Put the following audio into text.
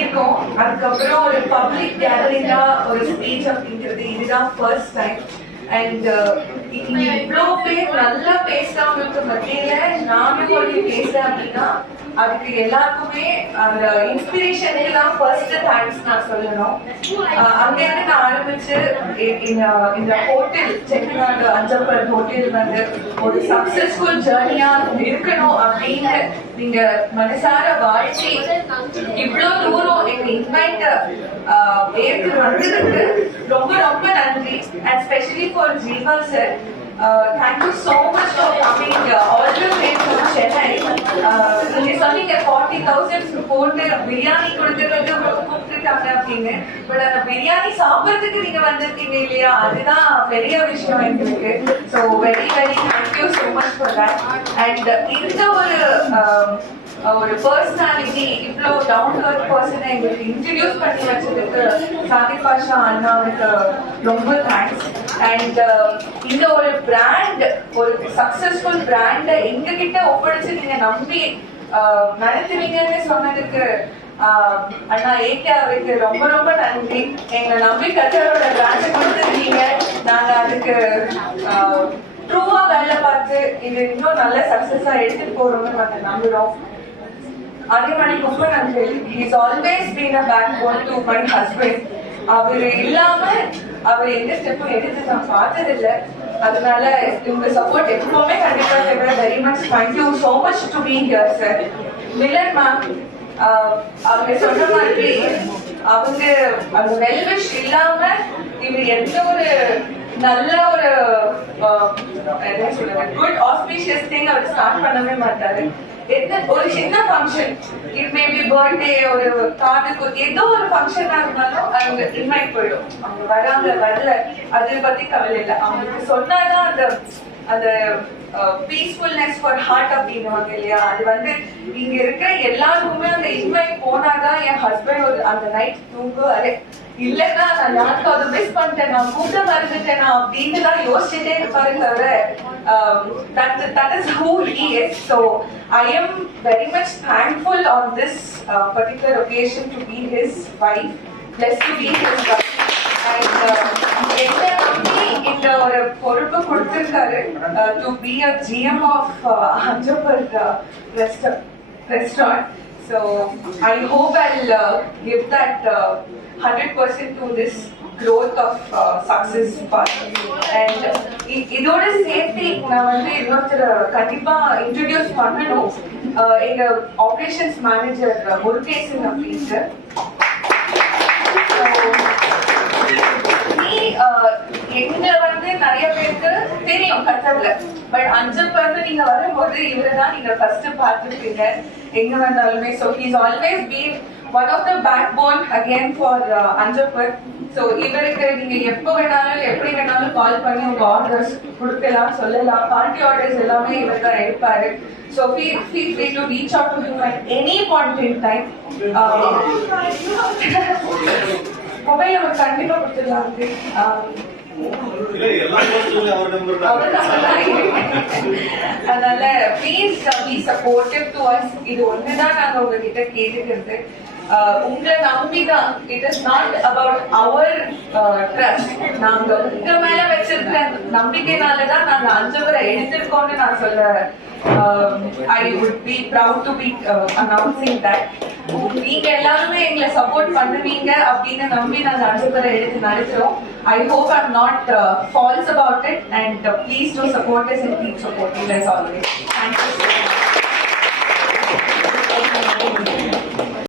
பண்ணியிருக்கோம். அதுக்கப்புறம் ஒரு பப்ளிக் கேதரிங்கா ஒரு ஸ்பீச் அப்படிங்கிறது இதுதான் ஃபர்ஸ்ட் டைம். அண்ட் இவ்வளோ பேர் நல்லா பேசுறவங்களுக்கு மத்தியில நானும் ஒரு பேசுறேன் அப்படின்னா அதுக்கு எல்லாருக்குமே அந்த இன்ஸ்பிரேஷனுக்கு தான் ஃபர்ஸ்ட் தேங்க்ஸ் நான் சொல்லணும். அங்கிருந்து நான் ஆரம்பிச்சு இந்த ஹோட்டல் செட்டிநாடு அஞ்சப்பர் ஹோட்டல் வந்து ஒரு சக்சஸ்ஃபுல் ஜேர்னியா இருக்கணும் அப்படின்னு நீங்க மனசார வாழ்ச்சி இவ்வளோ தூரம் எங்க இன்வைட் ஏற்று வந்ததுக்கு ரொம்ப ரொம்ப நன்றி. And specially for Jeeva sir, thank you so much for coming all the way from Chennai. நீங்க சொன்னீங்க 40,000 போட்டு பிரியாணி கொடுத்துருக்காங்க அப்படின்னு, பட் அந்த பிரியாணி சாப்பிட்றதுக்கு நீங்க வந்திருக்கீங்க இல்லையா, அதுதான் பெரிய விஷயம் எங்களுக்கு. So very very thank you so much for that. And இந்த ஒரு பர்சனாலிட்டி இவ்வளோ டவுன் டு அர்த் பர்சனை எங்களுக்கு இன்ட்ரடியூஸ் பண்ணி வச்சதுக்கு சாதிக் பாஷா அண்ணாவுக்கு ரொம்ப தேங்க்ஸ். அண்ட் இந்த ஒரு பிராண்ட், ஒரு சக்சஸ்ஃபுல் பிராண்டை எங்ககிட்ட ஒப்படைச்சு நீங்க நம்பி நடத்துவீங்கன்னு சொன்னதுக்கு அண்ணா ஏகேவுக்கு ரொம்ப ரொம்ப நன்றி. எங்களை நம்பி கட்டரோட பிராண்டை கொடுத்துருக்கீங்க. நாங்க அதுக்கு ட்ரூவா வேலை பார்த்து இது இன்னும் நல்ல சக்சஸா எடுத்துட்டு போறோம்னு நாங்க நம்புறோம். அதே மாதிரி ரொம்ப நன்றி. He's always been a backbone to my husband. அவர் இல்லாம அவர் எந்த ஸ்டெப்பும் எடுத்து நான் பார்த்ததில்லை. அதனால உங்க சப்போர்ட் எப்பவுமே கண்டிப்பா தேவை. Very much thank you so much to be here sir. Milan ma'am, அவங்க சொன்ன மாதிரி அவங்க அந்த வெல்விஷ் இல்லாம இவர் எந்த ஒரு நல்ல ஒரு குட் ஆஸ்பீஷியஸ் திங் அவர் ஸ்டார்ட் பண்ணவே மாட்டாரு. ஒரு சின்ன function, it may be birthday, ஒரு காதுக்கு ஏதோ ஒரு ஃபங்க்ஷனா இருந்தாலும் அவங்க இன்வைட் போயிடும். அவங்க வராங்க வரல அதை பத்தி கவலை இல்லை. அவங்களுக்கு சொன்னாதான் அந்த அந்த பீஸ்ஃபுல்னஸ் ஃபார் ஹார்ட் அப்படின்னுவாங்க இல்லையா, அது வந்து இங்க இருக்கிற எல்லாருக்குமே அந்த இன்வைட் போனாதான் என் ஹஸ்பண்ட் அந்த நைட் தூங்குவாரு. இல்லைன்னா நான் யாருக்காவது மிஸ் பண்ணிட்டேன், நான் கூட்ட மறந்துட்டேனா அப்படின்னு தான் யோசிச்சுட்டே இருப்பாரு தவிர that is who he is. So I am very much thankful on this particular occasion to be his wife, blessed to be his wife. இந்த ஒரு பொறுப்பு கொடுத்திருக்காரு to be a GM of Anjapur restaurant. So I hope I'll give that 100% to this growth of success part. And இதோட சேர்த்து நான் வந்து இன்னொருத்தர் கண்டிப்பா இன்ட்ரோடியூஸ் பண்ணணும். எங்க ஆபரேஷன்ஸ் மேனேஜர் முருகேசன் அப்படின்ட்டு. எங்களை வந்து நிறைய பேருக்கு தெரியும் கட்டர்ல, பட் அஞ்சப்பர்ல நீங்க வரும்போது இவரைதான் நீங்க ஃபர்ஸ்ட் பார்த்துருப்பீங்க எங்க வந்தாலுமே. So he's always been one of the backbone again for Anjappar. So இவருக்கு நீங்க எப்போ வேணாலும் எப்படி வேணாலும் கால் பண்ணி உங்க ஆர்டர்ஸ் கொடுக்கலாம், சொல்லலாம். பார்ட்டி ஆர்டர்ஸ் எல்லாமே இவர் தான் எடுப்பாரு. So feel free to reach out to him at any point in time. Mobile அவர் கண்டிப்பா கொடுத்துடலாம். அதனால please be supportive to us. இது ஒண்ணுதான் நாங்க உங்ககிட்ட கேட்டுக்கிறது. உங்களை நம்பிதான், it is not about our trust. நாங்க உங்க மேல வச்சிருக்கிற நம்பிக்கைனாலதான் நாங்க அஞ்சவரை எடுத்திருக்கோம்னு நான் சொல்ல I would be proud to be announcing that. நீங்க எல்லாருமே எங்களை சப்போர்ட் பண்ணுவீங்க அப்படின்னு நம்பி நாங்க அஞ்சவரை எடுத்து நடத்துறோம். I hope I'm not false about it, and please do support us and keep supporting us always. Thank you.